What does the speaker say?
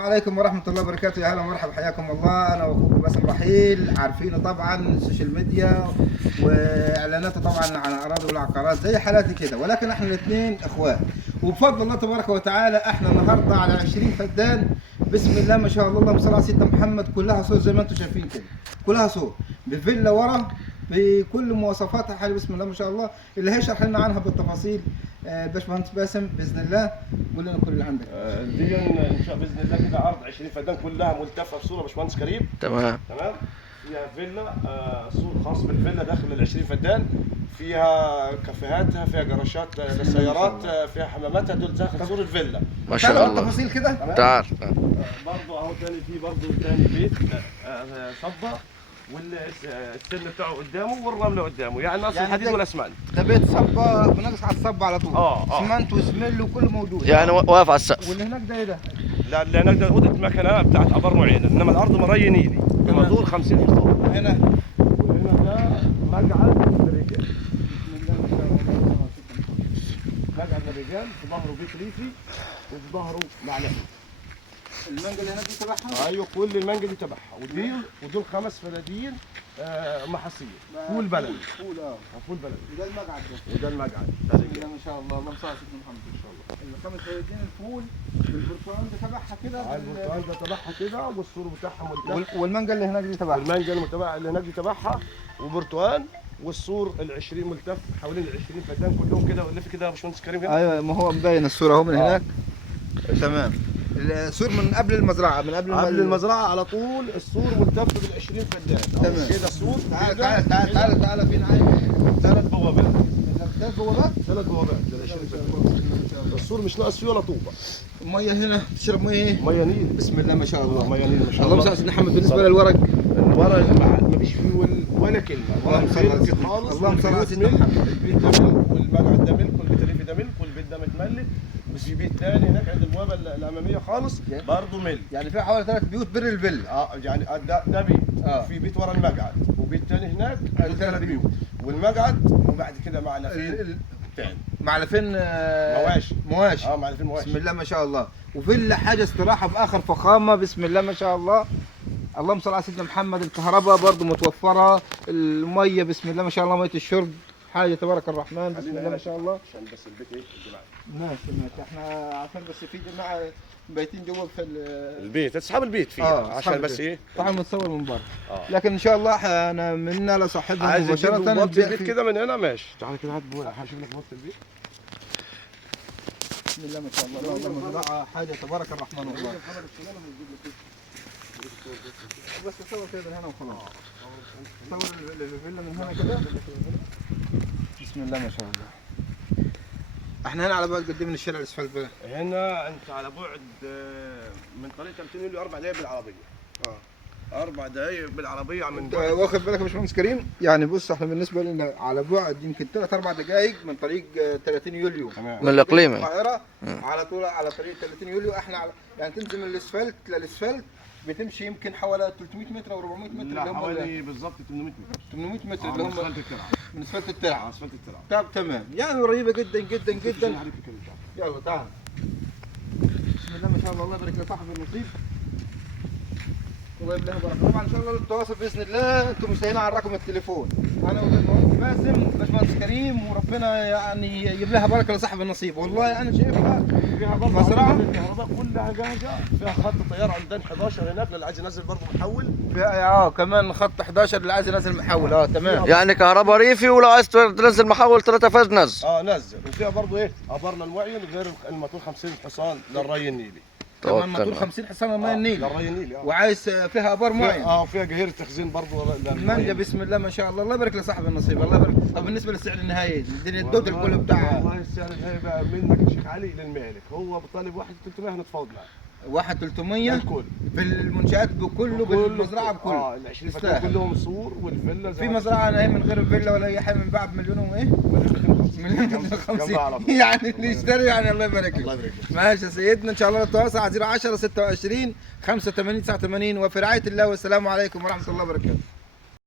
السلام عليكم ورحمة الله وبركاته. يا هلا ومرحبا، حياكم الله. أنا وأخوكم باسم رحيل، عارفينه طبعا السوشيال ميديا وإعلاناته طبعا عن الأراضي والعقارات زي حالاتي كده، ولكن إحنا الاثنين إخوات وبفضل الله تبارك وتعالى. إحنا النهارده على 20 فدان بسم الله ما شاء الله، اللهم صل على سيدنا محمد. كلها صور زي ما أنتم شايفين كده، كلها صور بفيلا ورا بكل مواصفاتها حلوه بسم الله ما شاء الله. اللي هيشرح لنا عنها بالتفاصيل باشمهندس باسم باذن الله. قول لنا كل اللي عندك. دي ان شاء باذن الله كده عرض 20 فدان كلها ملتفه بصوره باشمهندس كريم. تمام. فيها فيلا سور خاص بالفيلا داخل ال 20 فدان، فيها كافيهاتها، فيها جراشات للسيارات، فيها حماماتها، دول داخل سور الفيلا ما شاء الله. التفاصيل كده تعال. برضه اهو تاني في برضه تاني بيت صبه، والسن بتاعه قدامه والرمله قدامه، يعني ناقص الحديد والاسمنت. ده بيت صبه بنقص على الصبه على طول. اسمنت وسمل وكله موجود، يعني واقف على السقف. واللي هناك ده ايه ده؟ لا اللي هناك ده اوضه مكنه بتاعت ابار معينه، انما الارض مري نيلي بمنظور 50 حصان. هنا وهنا ده مقعد للرجال. مقعد للرجال، في ظهره بيت ريفي وفي ظهره معلقه. المانجا اللي هناك دي تبعها؟ ايوه كل المانجا دي تبعها، ودول 5 فدادين محاصيل فول بلدي. فول بلدي. وده المقعد ده. وده المقعد. بسم الله ما شاء الله، اللهم صل على سيدنا محمد. ان شاء الله الخمس فدادين الفول، البرتقال ده تبعها كده. البرتقال ده تبعها كده، والسور بتاعها ملتف. والمانجا اللي هناك دي تبعها. المانجا اللي هناك دي تبعها، وبرتقال، والسور ال 20 ملتف حوالين ال 20 فدان كلهم كده. ولف كده يا باشمهندس كريم هنا. ايوه، ما هو مبين الصوره اهو من هناك. تمام. السور من قبل المزرعه، من قبل المزرعه على طول السور ملتف بال 20 فدان. تمام كده السور. تعال فين عايز 3 بوابات. 3 بوابات؟ 3 بوابات لل 20 فدان. السور مش ناقص فيه ولا طوبه. الميه هنا تشرب ميه ايه؟ ميه نيل. بسم الله ما شاء الله. ميه نيل ما شاء الله. اللهم صل على سيدنا محمد. بالنسبه للورق، ما فيش فيه ولا كلمه. اللهم صل على سيدنا محمد. اللهم صل على سيدنا محمد. البيت ده ملك، والمقعد ده ملك، والبيت الريفي ده ملك، والبيت ده متملك. بس في بيت ثاني هناك عند البوابه الاماميه خالص برضه ملك. يعني في حوالي 3 بيوت بر الفيلا. يعني ده بيت. في بيت ورا المقعد، وبيت ثاني هناك 3 بيوت، والمقعد، وبعد كده معلفين ثاني. معلفين مواشي. معلفين مواشي. بسم الله ما شاء الله. وفيلا حاجه استراحه باخر فخامه بسم الله ما شاء الله. اللهم صل على سيدنا محمد. الكهرباء برضه متوفره، الميه بسم الله ما شاء الله، ميه الشرب حاجه تبارك الرحمن بسم الله ما شاء الله. عشان بس البيت ايه الجماعه. ماشي. احنا عشان بس في جماعه بايتين جوه في البيت، اصحاب البيت فيه عشان بس ايه طبعا متصور من بره. لكن ان شاء الله انا منا لصاحبنا مباشره. عايز البيت كده من هنا ماشي. تعالى كده هات هشوف لك بوابه البيت. بسم الله ما شاء الله. اللهم حاجه تبارك الرحمن والله. بس تصور كده من هنا وخلاص. تصور الفيلا من هنا كده. بسم الله ما شاء الله. احنا هنا على بعد قد ايه من الشارع الاسفلت بقى؟ هنا انت على بعد من طريق 30 يوليو 4 دقايق بالعربيه. 4 دقايق بالعربيه من بعد. واخد بالك يا باشمهندس كريم؟ يعني بص احنا بالنسبه لنا على بعد يمكن 3-4 دقائق من طريق 30 يوليو. من الاقليم. القاهره على طول على طريق 30 يوليو. احنا يعني تنزل من الاسفلت للاسفلت بتمشي يمكن حوالي 300 متر او 400 متر. لا حوالي بالظبط 800 متر. 800 متر اللي هم اسفلت الترعه. من اسفلت الترعه. اسفلت الترعه. طب تمام، يعني قريبه جدا جدا جدا. يلا تعال. بسم الله ما شاء الله. الله يبارك لصاحب النصيب. الله يبارك لك. طبعا ان شاء الله للتواصل باذن الله انتم مستنيين على رقم التليفون. انا والباشمهندس باسم باشمهندس كريم، وربنا يعني يجيب لها بركه لصاحب النصيب. والله انا شايفها فيها برضه مزرعه الكهرباء كلها جاهزه، فيها خط طياره عندنا 11 هناك للي عايز ينزل برضه محول. فيها كمان خط 11 اللي عايز ينزل محول. تمام. يعني كهرباء ريفي، ولو عايز تنزل محول 3 فاز نزل. نزل. وفيها برضه ايه ابرنا المعين غير الموتور 50 حصان للري النيلي. كمان موتور 50 حصان الماء النيل. للري النيلي. وعايز فيها ابار معين. وفيها جهير تخزين برضه. المانجا بسم الله ما شاء الله. الله يبارك لصاحب النصيب. الله يبارك. طب بالنسبه للسعر النهائي اديني الدوت الكل بتاعها. والله السعر النهائي بقى منك يا شيخ علي للمالك، هو بطالب 1.300 هنتفاوض معاه. 1.300 الكل في المنشآت بكله بالمزرعه بكله. ال 20 فدان كلهم سور، والفيلا في مزرعه انا من غير الفيلا ولا اي حاجه من بعد مليون وايه؟ مليون 50 يعني اللي يشتري يعني الله يبارك له. ماشي يا سيدنا. ان شاء الله نتواصل على 010 26 85 89. وفي رعايه الله والسلام عليكم ورحمه الله وبركاته.